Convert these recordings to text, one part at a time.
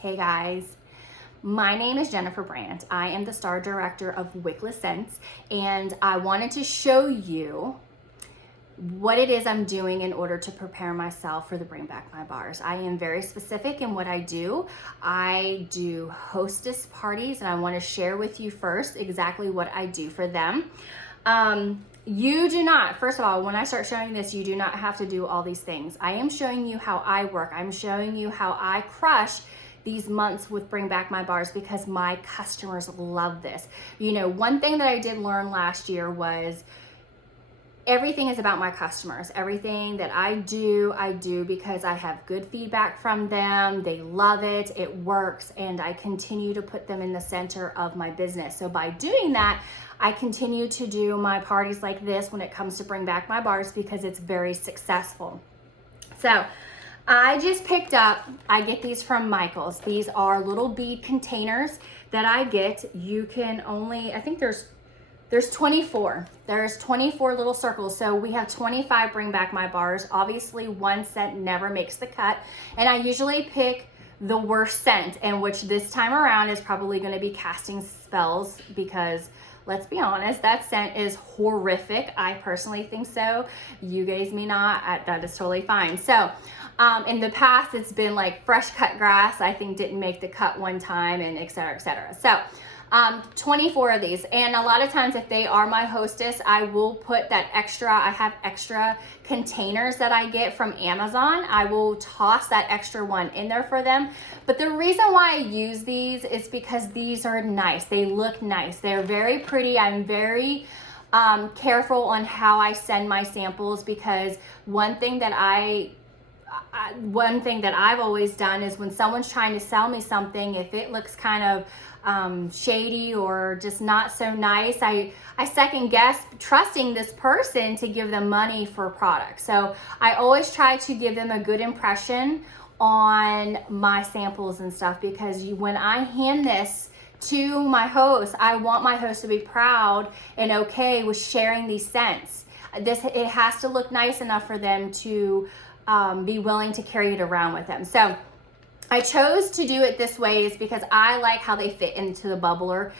Hey guys, my name is Jennifer Brandt. I am the star director of Wickless Scents, and I wanted to show you what it is I'm doing in order to prepare myself for the Bring Back My Bars. I am very specific in what I do. I do hostess parties, and I want to share with you first exactly what I do for them. You do not, first of all, when I start showing this, you do not have to do all these things. I am showing you how I work. I'm showing you how I crush these months with Bring Back My Bars because my customers love this. You know, one thing that I did learn last year was everything is about my customers. Everything that I do because I have good feedback from them. They love it, it works, and I continue to put them in the center of my business. So by doing that, I continue to do my parties like this when it comes to Bring Back My Bars because it's very successful. So I just picked up, I get these from Michael's. These are little bead containers that I get. You can only, I think there's 24. There's 24 little circles. So we have 25 Bring Back My Bars. Obviously one scent never makes the cut. And I usually pick the worst scent, and which this time around is probably gonna be Casting Spells because let's be honest, that scent is horrific. I personally think so. You guys may not, that is totally fine. So in the past, it's been like Fresh Cut Grass, I think didn't make the cut one time, and et cetera, et cetera. So 24 of these. And a lot of times if they are my hostess, I will put that extra, I have extra containers that I get from Amazon. I will toss that extra one in there for them. But the reason why I use these is because these are nice. They look nice. They're very pretty. I'm very careful on how I send my samples because one thing that I've always done is when someone's trying to sell me something, if it looks kind of shady or just not so nice, I second guess trusting this person to give them money for a product. So I always try to give them a good impression on my samples and stuff because when I hand this to my host, I want my host to be proud and okay with sharing these scents. It has to look nice enough for them to be willing to carry it around with them. So I chose to do it this way is because I like how they fit into the bubbler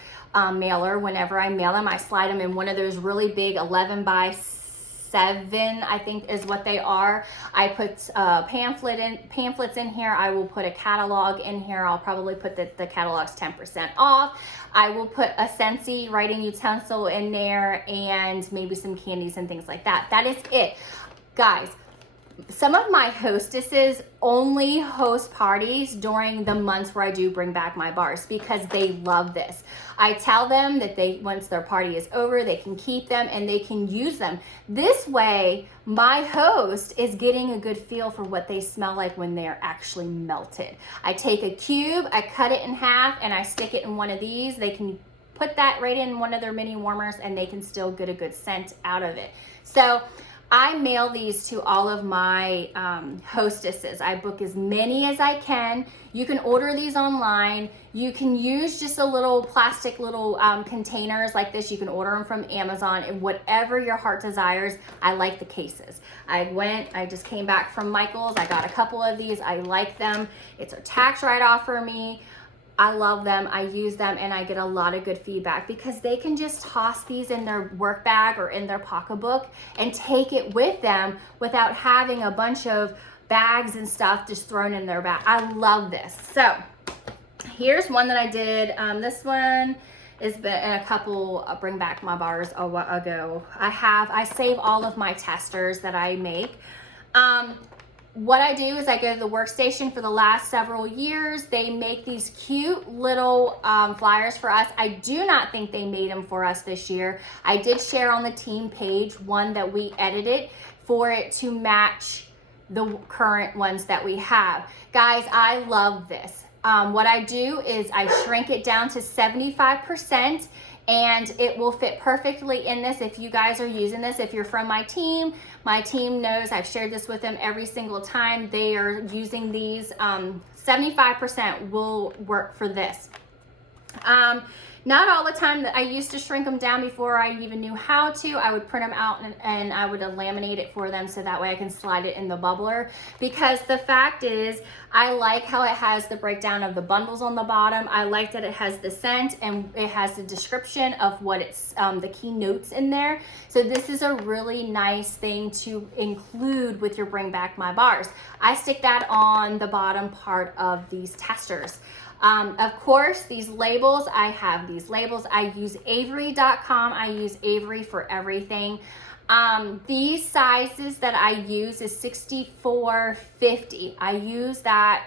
mailer. Whenever I mail them, I slide them in one of those really big 11 by 7, I think is what they are. I put pamphlets in here. I will put a catalog in here. I'll probably put the catalog's 10% off. I will put a Scentsy writing utensil in there and maybe some candies and things like that. That is it. Guys, some of my hostesses only host parties during the months where I do Bring Back My Bars because they love this. I tell them that once their party is over, they can keep them and they can use them. This way, my host is getting a good feel for what they smell like when they're actually melted. I take a cube, I cut it in half, and I stick it in one of these. They can put that right in one of their mini warmers and they can still get a good scent out of it. So I mail these to all of my hostesses. I book as many as I can. You can order these online. You can use just a little plastic containers like this. You can order them from Amazon and whatever your heart desires. I like the cases. I just came back from Michael's. I got a couple of these. I like them. It's a tax write-off for me. I love them, I use them, and I get a lot of good feedback because they can just toss these in their work bag or in their pocketbook and take it with them without having a bunch of bags and stuff just thrown in their bag. I love this. So here's one that I did. This one has been in a couple Bring Back My Bars a while ago. I save all of my testers that I make. What I do is I go to the workstation for the last several years. They make these cute little flyers for us. I do not think they made them for us this year. I did share on the team page one that we edited for it to match the current ones that we have. Guys, I love this. What I do is I shrink it down to 75%. And it will fit perfectly in this if you guys are using this. If you're from my team knows I've shared this with them every single time they are using these. 75% will work for this. Not all the time. That I used to shrink them down before I even knew how to. I would print them out and I would laminate it for them so that way I can slide it in the bubbler, because the fact is I like how it has the breakdown of the bundles on the bottom. I like that it has the scent and it has the description of what it's the key notes in there. So this is a really nice thing to include with your Bring Back My Bars. I stick that on the bottom part of these testers. Of course, these labels, I have these labels. I use Avery.com. I use Avery for everything. These sizes that I use is 6450. I use that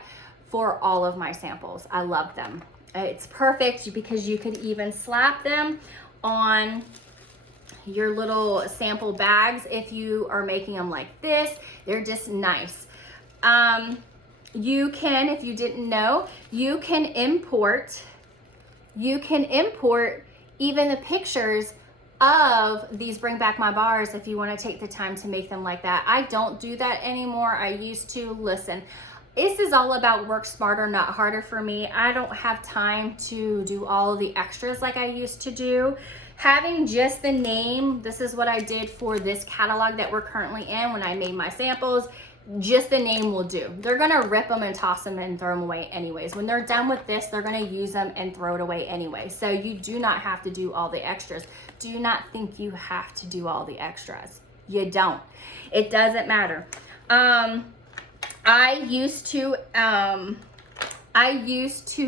for all of my samples. I love them. It's perfect because you could even slap them on your little sample bags if you are making them like this. They're just nice. You can, if you didn't know, you can import even the pictures of these Bring Back My Bars if you want to take the time to make them like that. I don't do that anymore. I used to. Listen, this is all about work smarter, not harder for me. I don't have time to do all of the extras like I used to do. Having just the name, this is what I did for this catalog that we're currently in when I made my samples. Just the name will do. They're gonna rip them and toss them and throw them away anyways. When they're done with this, they're gonna use them and throw it away anyway. So you do not have to do all the extras. Do not think you have to do all the extras. You don't. It doesn't matter. I used to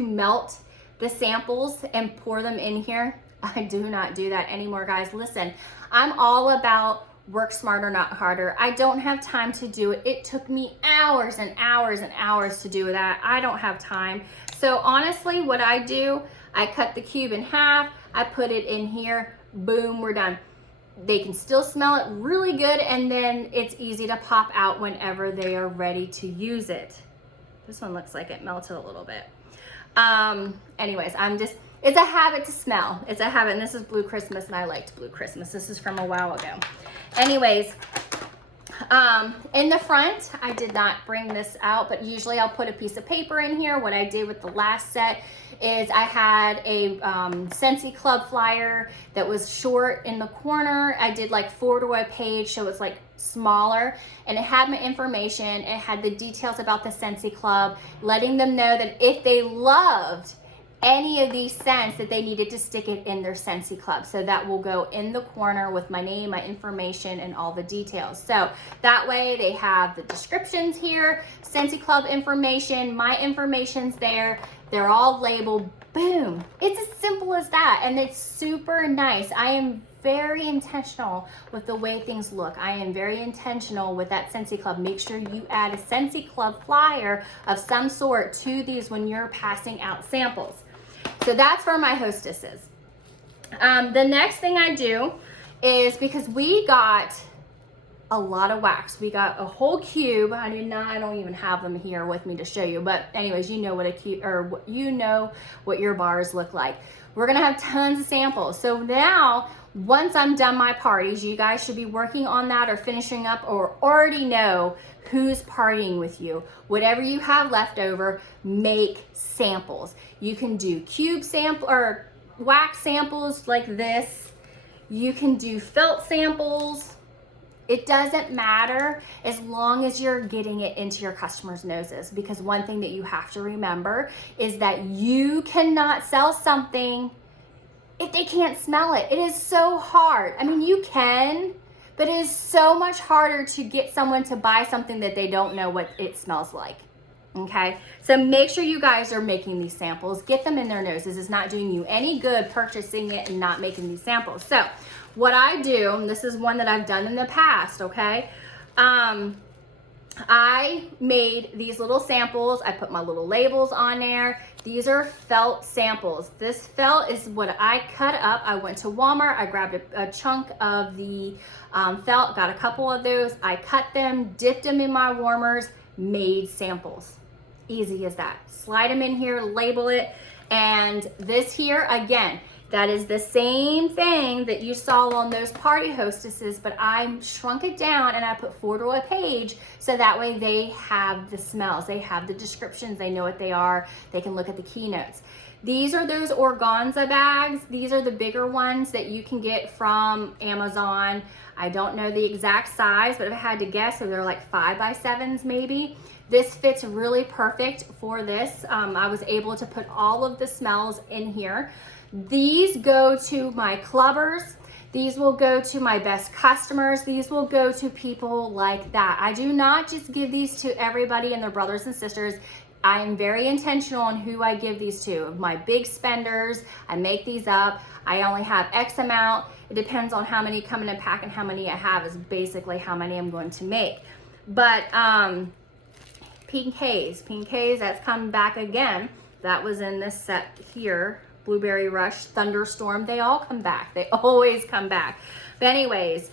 melt the samples and pour them in here. I do not do that anymore, guys. Listen, I'm all about work smarter, not harder. I don't have time to do it. It took me hours and hours and hours to do that. I don't have time. So honestly, what I do, I cut the cube in half, I put it in here, boom, we're done. They can still smell it really good, and then it's easy to pop out whenever they are ready to use it. This one looks like it melted a little bit. Anyways, it's a habit to smell. It's a habit, and this is Blue Christmas, and I liked Blue Christmas. This is from a while ago. Anyways, in the front, I did not bring this out, but usually I'll put a piece of paper in here. What I did with the last set is I had a Scentsy Club flyer that was short in the corner. I did like 4 to a page, so it's like smaller, and it had my information. It had the details about the Scentsy Club, letting them know that if they loved any of these scents, that they needed to stick it in their Scentsy Club. So that will go in the corner with my name, my information, and all the details. So that way they have the descriptions here, Scentsy Club information, my information's there. They're all labeled, boom. It's as simple as that, and it's super nice. I am very intentional with the way things look. I am very intentional with that Scentsy Club. Make sure you add a Scentsy Club flyer of some sort to these when you're passing out samples. So that's for my hostesses. The next thing I do is, because we got a lot of wax. We got a whole cube. I don't even have them here with me to show you, but anyways, you know what a cube, or you know what your bars look like. We're gonna have tons of samples. So now, once I'm done my parties, you guys should be working on that or finishing up, or already know who's partying with you. Whatever you have left over, make samples. You can do cube sample or wax samples like this. You can do felt samples. It doesn't matter as long as you're getting it into your customers' noses, because one thing that you have to remember is that you cannot sell something if they can't smell it. It is so hard. I mean, you can, but it is so much harder to get someone to buy something that they don't know what it smells like. Okay, so make sure you guys are making these samples. Get them in their noses. It's not doing you any good purchasing it and not making these samples. So what I do, and this is one that I've done in the past, okay, I made these little samples. I put my little labels on there. These are felt samples. This felt is what I cut up. I went to Walmart. I grabbed a chunk of the felt, got a couple of those. I cut them, dipped them in my warmers, made samples. Easy as that. Slide them in here, label it. And this here, again, That is the same thing that you saw on those party hostesses, but I shrunk it down and I put 4 to a page so that way they have the smells, they have the descriptions, they know what they are, they can look at the keynotes. These are those organza bags. These are the bigger ones that you can get from Amazon. I don't know the exact size, but if I had to guess, so they're like 5x7s maybe. This fits really perfect for this. I was able to put all of the smells in here. These go to my clubbers. These will go to my best customers. These will go to people like that. I do not just give these to everybody and their brothers and sisters. I am very intentional on who I give these to. My big spenders, I make these up. I only have X amount. It depends on how many come in a pack and how many I have is basically how many I'm going to make. But Pink Haze, that's come back again. That was in this set here. Blueberry Rush, Thunderstorm, they all come back. They always come back. But anyways,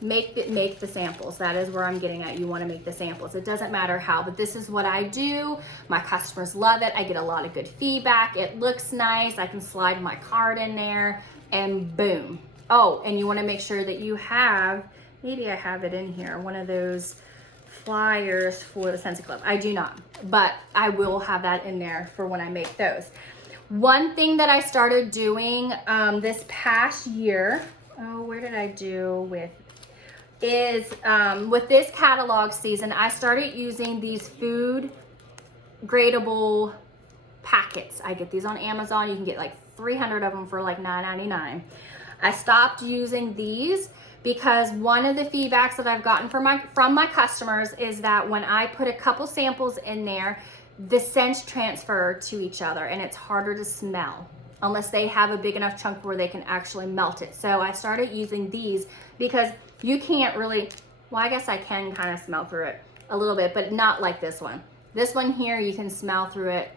make the samples. That is where I'm getting at. You want to make the samples. It doesn't matter how, but this is what I do. My customers love it. I get a lot of good feedback. It looks nice. I can slide my card in there and boom. Oh, and you want to make sure that you have, maybe I have it in here, one of those flyers for the Scentsy Club. I do not, but I will have that in there for when I make those. One thing that I started doing this past year, where did I do with, is with this catalog season, I started using these food gradable packets. I get these on Amazon. You can get like 300 of them for like $9.99. I stopped using these because one of the feedbacks that I've gotten from my customers is that when I put a couple samples in there, the scents transfer to each other and it's harder to smell unless they have a big enough chunk where they can actually melt it. So I started using these because you can't really, well, I guess I can kind of smell through it a little bit, but not like this one. This one here, you can smell through it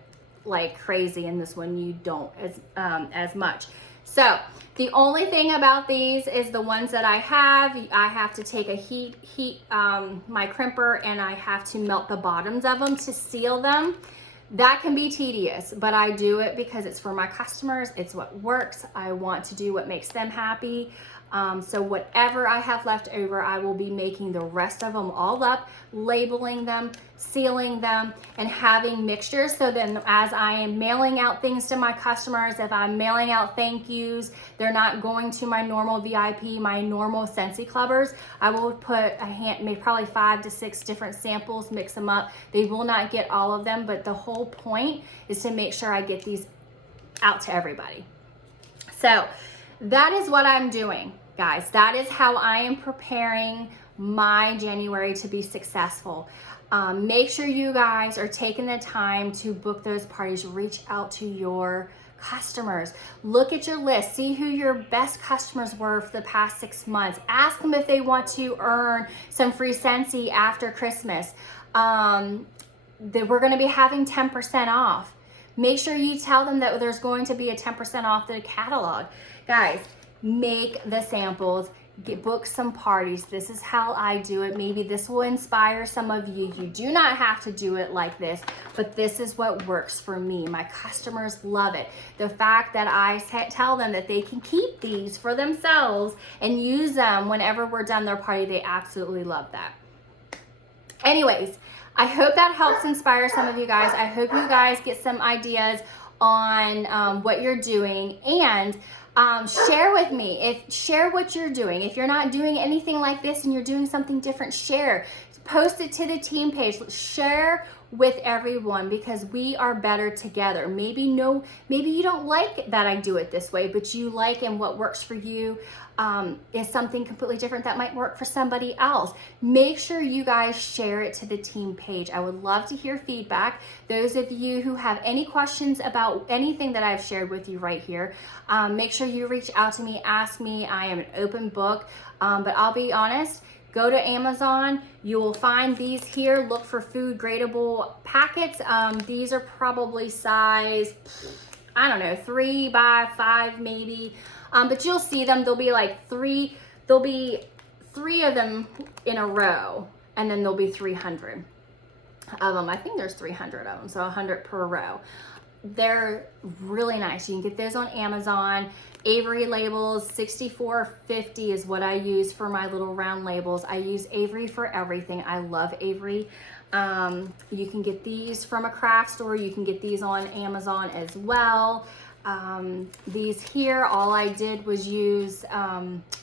like crazy, and this one you don't as much. So the only thing about these is the ones that I have to take a heat my crimper, and I have to melt the bottoms of them to seal them. That can be tedious, but I do it because it's for my customers. It's what works. I want to do what makes them happy. So whatever I have left over, I will be making the rest of them all up, labeling them, sealing them, and having mixtures. So then as I am mailing out things to my customers, if I'm mailing out thank yous, they're not going to my normal VIP, my normal Scentsy Clubbers. I will put maybe probably 5 to 6 different samples, mix them up. They will not get all of them, but the whole point is to make sure I get these out to everybody. So that is what I'm doing, guys. That is how I am preparing my January to be successful. Make sure you guys are taking the time to book those parties. Reach out to your customers. Look at your list. See who your best customers were for the past 6 months. Ask them if they want to earn some free Scentsy after Christmas. We're going to be having 10% off. Make sure you tell them that there's going to be a 10% off the catalog. Guys, make the samples, book some parties. This is how I do it. Maybe this will inspire some of you. You do not have to do it like this, but this is what works for me. My customers love it. The fact that I tell them that they can keep these for themselves and use them whenever we're done their party, they absolutely love that. Anyways, I hope that helps inspire some of you guys. I hope you guys get some ideas on what you're doing, and share with me. Share what you're doing. If you're not doing anything like this and you're doing something different, share. Post it to the team page. Share with everyone, because we are better together. Maybe you don't like that I do it this way, but you like, and what works for you is something completely different that might work for somebody else. Make sure you guys share it to the team page. I would love to hear feedback. Those of you who have any questions about anything that I've shared with you right here, make sure you reach out to me, ask me. I am an open book, but I'll be honest. Go to Amazon, you will find these here. Look for food gradable packets. These are probably size, I don't know, 3 by 5 maybe. But you'll see them, there'll be like three of them in a row, and then there'll be 300 of them. I think there's 300 of them, so 100 per row. they're really nice. You can get those on Amazon. Avery labels, $64.50 is what I use for my little round labels. I use Avery for everything. I love Avery. You can get these from a craft store. You can get these on Amazon as well. These here, all I did was use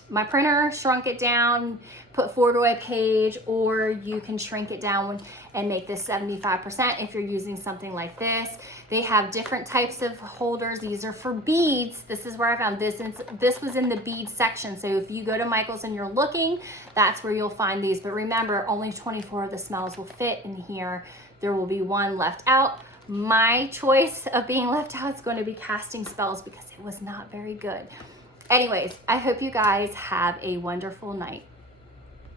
my printer, shrunk it down, put 4-way page, or you can shrink it down and make this 75% if you're using something like this. They have different types of holders. These are for beads. This is where I found this. And this was in the bead section. So if you go to Michael's and you're looking, that's where you'll find these. But remember, only 24 of the smells will fit in here. There will be one left out. My choice of being left out is going to be casting spells because it was not very good. Anyways, I hope you guys have a wonderful night.